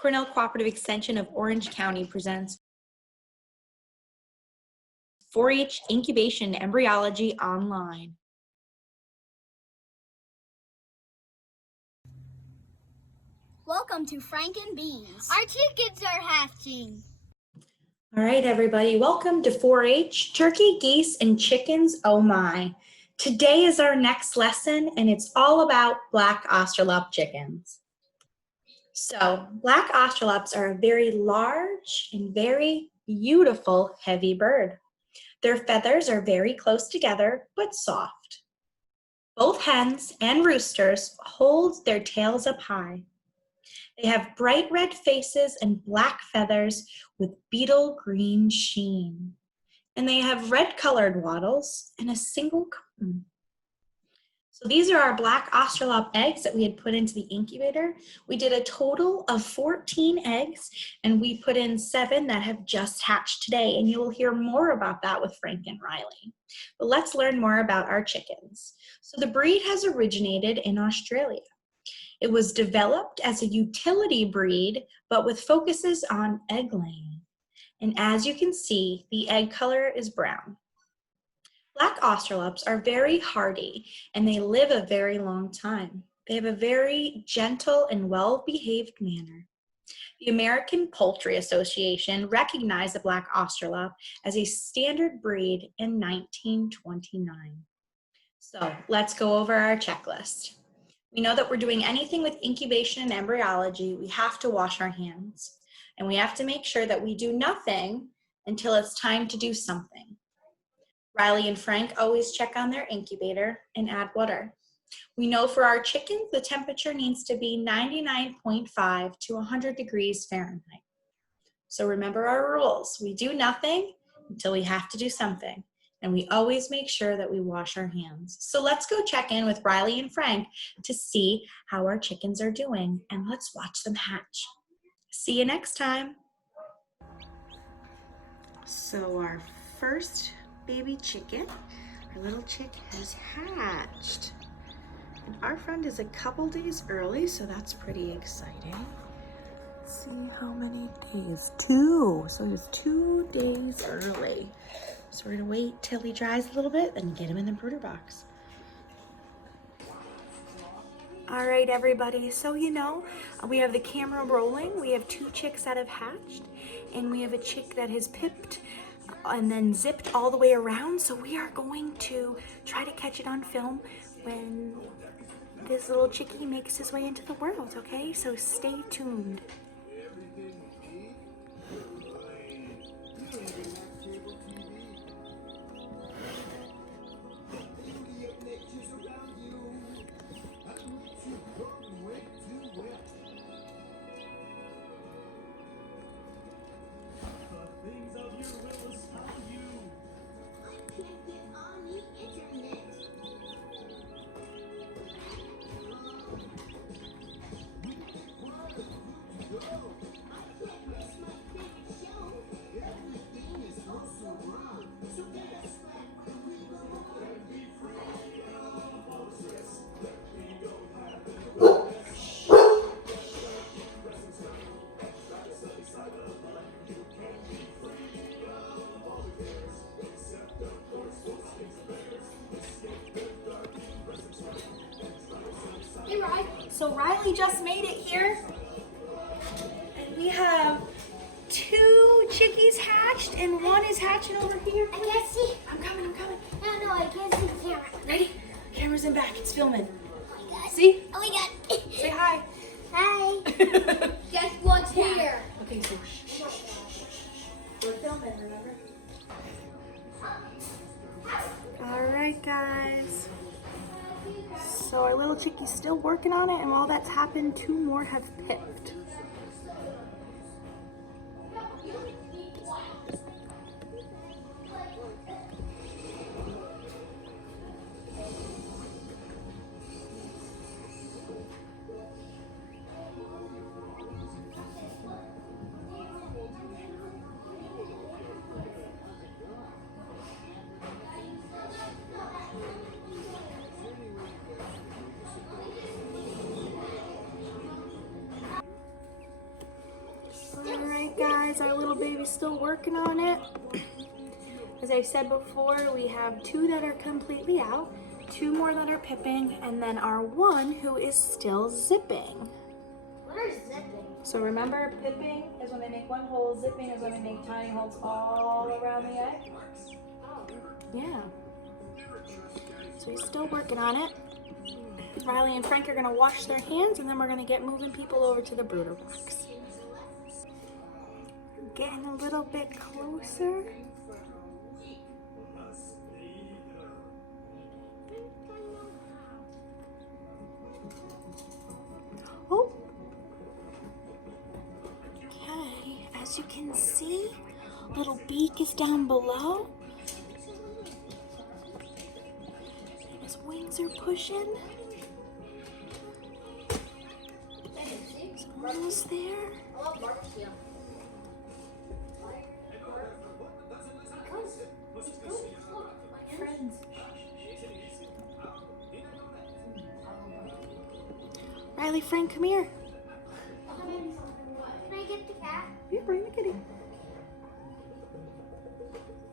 Cornell Cooperative Extension of Orange County presents 4-H Incubation and Embryology Online. Welcome to Frank and Beans. Our chickens are hatching. All right, everybody, welcome to 4-H, Turkey, Geese, and Chickens, oh my. Today is our next lesson, and it's all about Black Australorp chickens. So, Black Australorps are a very large and very beautiful heavy bird. Their feathers are very close together, but soft. Both hens and roosters hold their tails up high. They have bright red faces and black feathers with beetle green sheen. And they have red-colored wattles and a single comb. So these are our Black Australorp eggs that we had put into the incubator. We did a total of 14 eggs, and we put in 7 that have just hatched today, and you will hear more about that with Frank and Riley. But let's learn more about our chickens. So the breed has originated in Australia. It was developed as a utility breed, but with focuses on egg laying. And as you can see, the egg color is brown. Black Australorps are very hardy, and they live a very long time. They have a very gentle and well-behaved manner. The American Poultry Association recognized the Black Australorp as a standard breed in 1929. So let's go over our checklist. We know that we're doing anything with incubation and embryology, we have to wash our hands. And we have to make sure that we do nothing until it's time to do something. Riley and Frank always check on their incubator and add water. We know for our chickens, the temperature needs to be 99.5 to 100 degrees Fahrenheit. So remember our rules. We do nothing until we have to do something. And we always make sure that we wash our hands. So let's go check in with Riley and Frank to see how our chickens are doing. And let's watch them hatch. See you next time. So our first baby chicken, our little chick has hatched. And our friend is a couple days early, so that's pretty exciting. Let's see how many days? 2. So he was 2 days early. So we're gonna wait till he dries a little bit and get him in the brooder box. All right, everybody, so we have the camera rolling. We have 2 chicks that have hatched, and we have a chick that has pipped and then zipped all the way around. So we are going to try to catch it on film when this little chickie makes his way into the world, okay? So stay tuned. So Riley just made it here, and we have 2 chickies hatched, and 1 is hatching over here. I can't see. I'm coming. No, I can't see the camera. Ready? Camera's in back, it's filming. Oh my God. See? Oh my God. Say hi. Hi. Guess what's here? Okay, so shh. We're filming, remember? All right, guys. So our little chickie's still working on it, and while that's happened, 2 more have pipped. Alright guys, our little baby's still working on it. As I said before, we have 2 that are completely out, 2 more that are pipping, and then our 1 who is still zipping. What is zipping? So remember, pipping is when they make 1 hole, zipping is when they make tiny holes all around the egg. Oh. Yeah. So he's still working on it. Riley and Frank are gonna wash their hands and then we're gonna get moving people over to the brooder box. Getting a little bit closer. Oh. Okay, as you can see, little beak is down below. And his wings are pushing. He's almost there. I love barbecue. Friends. Riley, Frank, come here. Can I get the cat? Yeah, bring the kitty.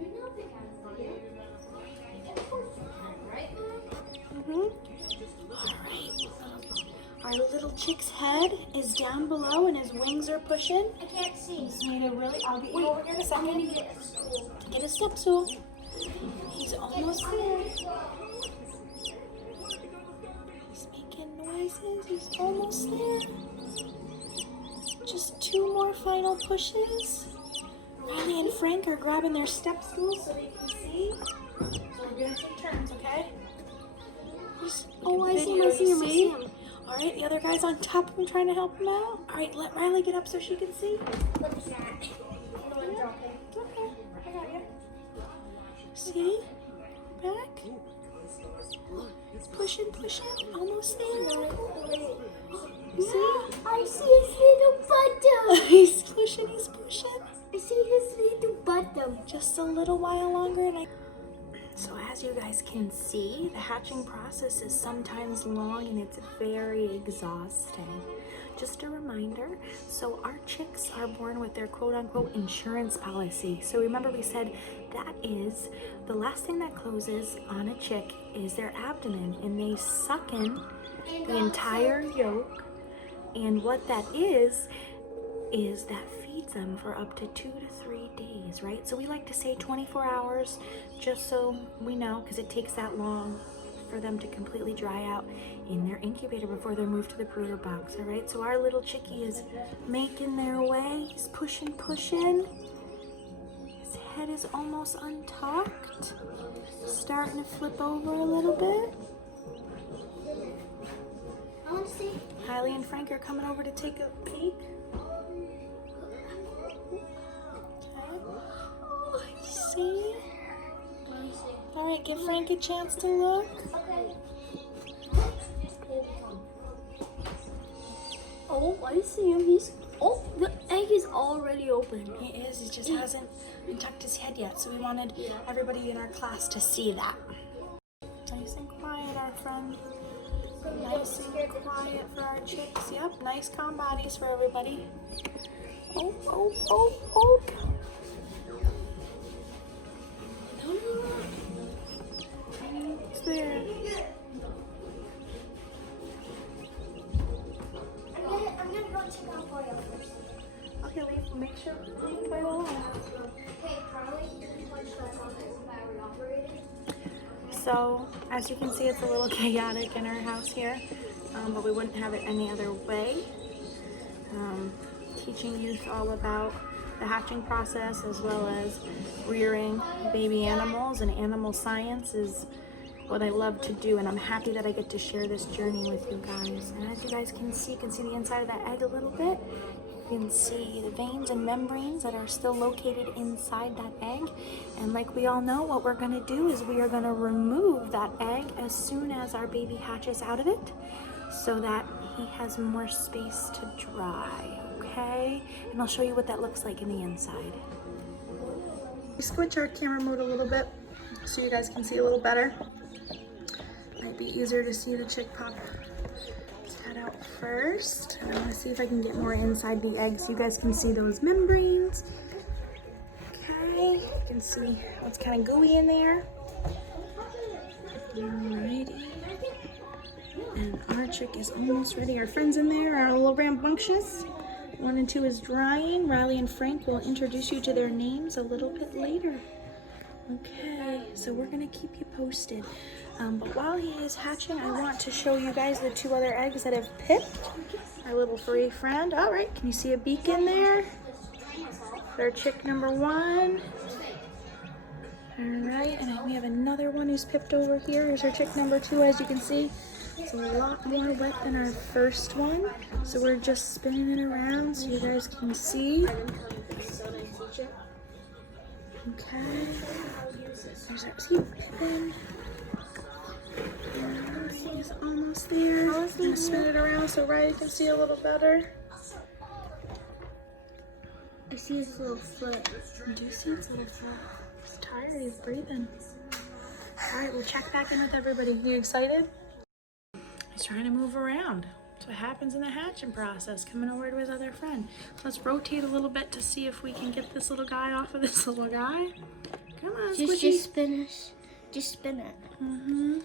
You know the cat's here. Of course you can, right? Alright. Our little chick's head is down below and his wings are pushing. I can't see. He's made a really, I'll get you over here in a I'm second. gonna get a stool. Get a step stool. He's almost there. He's making noises. He's almost there. Just 2 more final pushes. Riley and Frank are grabbing their step stools so they can see. So we're gonna take turns, okay? Oh, I see him, I see him. Alright, the other guy's on top of him trying to help him out. Alright, let Riley get up so she can see. Look at that. It's okay. I got you. See? Back. Pushing, pushing. Almost there. See? I see his little bottom. He's pushing, he's pushing. I see his little bottom. Just a little while longer and So as you guys can see, the hatching process is sometimes long and it's very exhausting. Just a reminder, so our chicks are born with their quote-unquote insurance policy. So remember we said that is the last thing that closes on a chick is their abdomen, and they suck in the entire yolk, and what that is that feeds them for up to 2 to 3 days, right? So we like to say 24 hours just so we know, because it takes that long for them to completely dry out in their incubator before they're moved to the brooder box. All right, so our little chickie is making their way. He's pushing, pushing. His head is almost untucked, starting to flip over a little bit. I want to see. Kylie and Frank are coming over to take a peek. Okay. See? All right, give Frank a chance to look. Okay. Oh, I see him. Oh, the egg is already open. He is. He just hasn't tucked his head yet, so we wanted everybody in our class to see that. Nice and quiet, our friend. Nice and quiet for our chicks. Yep, nice calm bodies for everybody. Oh, oh, oh, oh. It's there. I'm gonna go check on Cornell first. Okay, leave. Make sure you play along. Hey, Carly, did you punch that on this battery operated? So, as you can see, it's a little chaotic in our house here, but we wouldn't have it any other way. Teaching youth all about the hatching process as well as rearing baby animals and animal science is what I love to do, and I'm happy that I get to share this journey with you guys. And as you guys can see, the inside of that egg a little bit. You can see the veins and membranes that are still located inside that egg. And like we all know, what we're gonna do is we are gonna remove that egg as soon as our baby hatches out of it so that he has more space to dry, okay? And I'll show you what that looks like in the inside. We switch our camera mode a little bit so you guys can see a little better. Might be easier to see the chick pop his head out first. And I want to see if I can get more inside the egg so you guys can see those membranes. Okay, you can see what's kind of gooey in there. Alrighty. And our chick is almost ready. Our friends in there are a little rambunctious. 1 and 2 is drying. Riley and Frank will introduce you to their names a little bit later. Okay, so we're gonna keep you posted. But while he is hatching, I want to show you guys the 2 other eggs that have pipped. Our little furry friend. All right, can you see a beak in there? Their chick number 1. All right, and then we have another one who's pipped over here. Here's our chick number 2, as you can see. It's a lot more wet than our first one. So we're just spinning it around so you guys can see. Okay. There's our pippin. He's almost there. I'm gonna spin it around so Riley can see a little better. I see his little foot. You do see its little foot. He's tired, he's breathing. All right, we'll check back in with everybody. You excited? He's trying to move around. That's what happens in the hatching process, coming over to his other friend. Let's rotate a little bit to see if we can get this little guy off of this little guy. Come on, Squishy. Just spin it. Just spin it. Mm-hmm.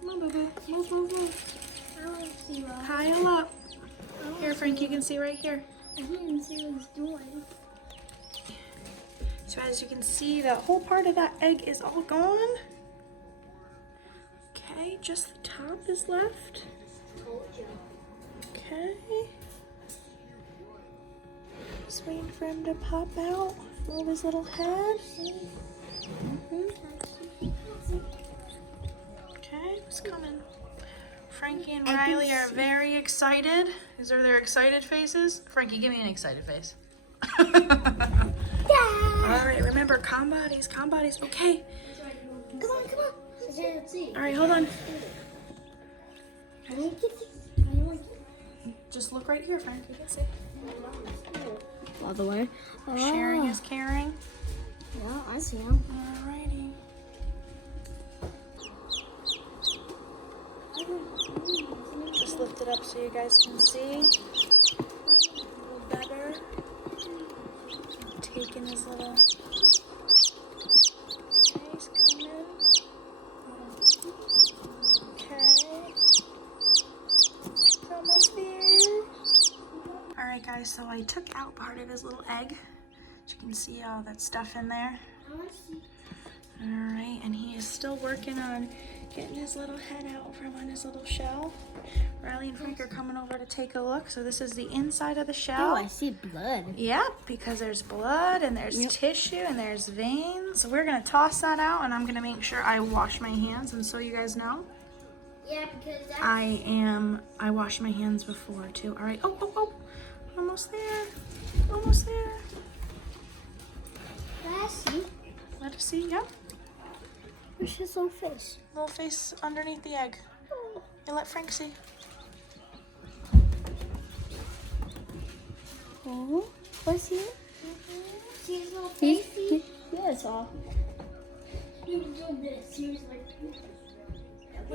Come on, boo-boo. Move, move, move. I want to see what. Pile up. Here, Frank, you can see right here. I didn't see what he's doing. So as you can see, the whole part of that egg is all gone. Okay, just the top is left. Okay. Just waiting for him to pop out. Move his little head. Okay, it's coming. Frankie and Riley are very excited. These are their excited faces. Frankie, give me an excited face. All right, remember, calm bodies, okay. Come on, come on. Let's see. All right, hold on. I want to Just look right here, Frank, you can see. all the way. Sharing is caring. Yeah, I see him. Alrighty. Just lift it up so you guys can see a little better. Taking his little. Okay, he's coming. Okay. He's almost there. Alright guys, so I took out part of his little egg. As you can see all that stuff in there. Alright, and he is still working on getting his little head out from on his little shell. Riley and Frank are coming over to take a look. So this is the inside of the shell. Oh, I see blood. Yep, because there's blood and there's tissue and there's veins. So we're gonna toss that out, and I'm gonna make sure I wash my hands. And so you guys know, Yeah, because that's... I washed my hands before too. All right, oh, almost there, almost there. I see. Let us see, yep. Where's his little face? Little face underneath the egg. And let Frank see. Oh, what's he? See his little face? Yeah, it's all. He was doing this. He was like...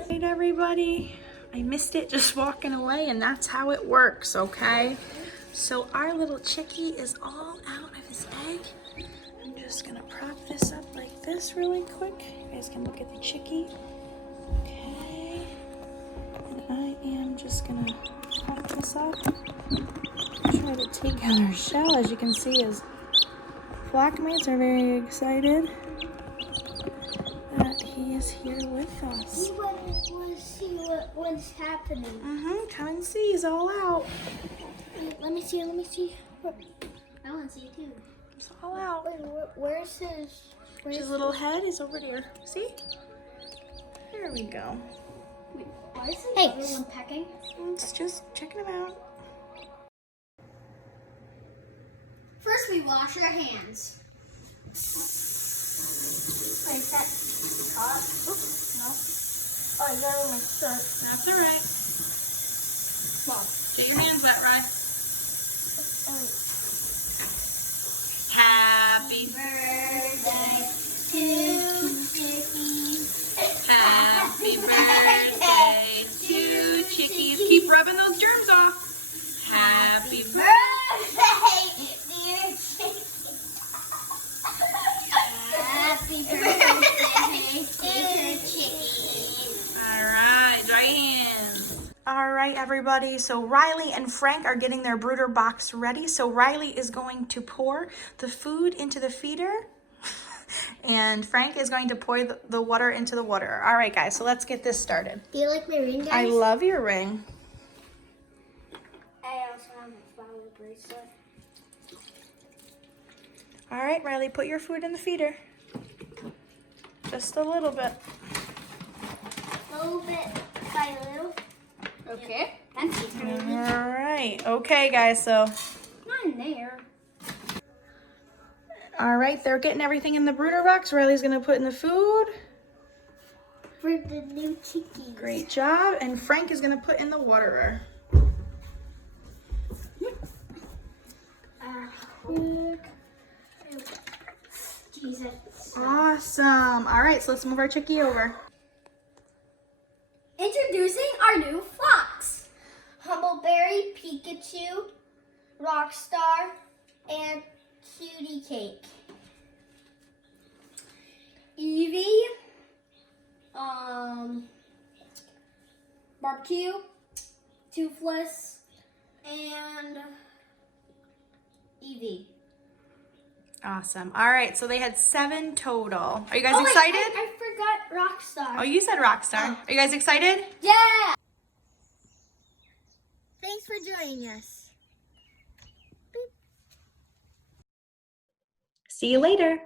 Right, everybody. I missed it just walking away, and that's how it works, okay? So our little chickie is all out of his egg. I'm just gonna prop this up like this really quick. You guys can look at the chickie. Okay. And I am just gonna prop this up. Try to take out our shell. As you can see, his flockmates are very excited that he is here with us. He want to see what's happening. Come and see, he's all out. Let me see. I want to see too. He's all out. Wait, where's his... His little head is over there. See? There we go. Why is Hey. everyone pecking? It's just checking him out. First, we wash our hands. Wait, is that hot? Oops, no. Oh, you got it on my shirt. That's all right. Well, Get your hands wet, Rod. Happy birthday to Chicky. Happy birthday to everybody. So Riley and Frank are getting their brooder box ready. So Riley is going to pour the food into the feeder and Frank is going to pour the water into the water. All right, guys, so let's get this started. Do you like my ring, guys? I love your ring. I also have a flower bracelet. All right, Riley, put your food in the feeder. Just a little bit. A little bit by little. Okay. Fancy. All right. Okay, guys, so. Not in there. All right, they're getting everything in the brooder box. Riley's gonna put in the food. For the new chickies. Great job. And Frank is gonna put in the waterer. Jesus. Awesome. All right, so let's move our chickie over. Introducing our new flocks. Humbleberry, Pikachu, Rockstar, and Cutie Cake. Eevee, Barbecue, Toothless, and Eevee. Awesome. All right, so they had 7 total. Are you guys Oh, wait, excited? I forgot Rockstar. Oh, you said Rockstar. Are you guys excited? Yeah! Thanks for joining us. See you later.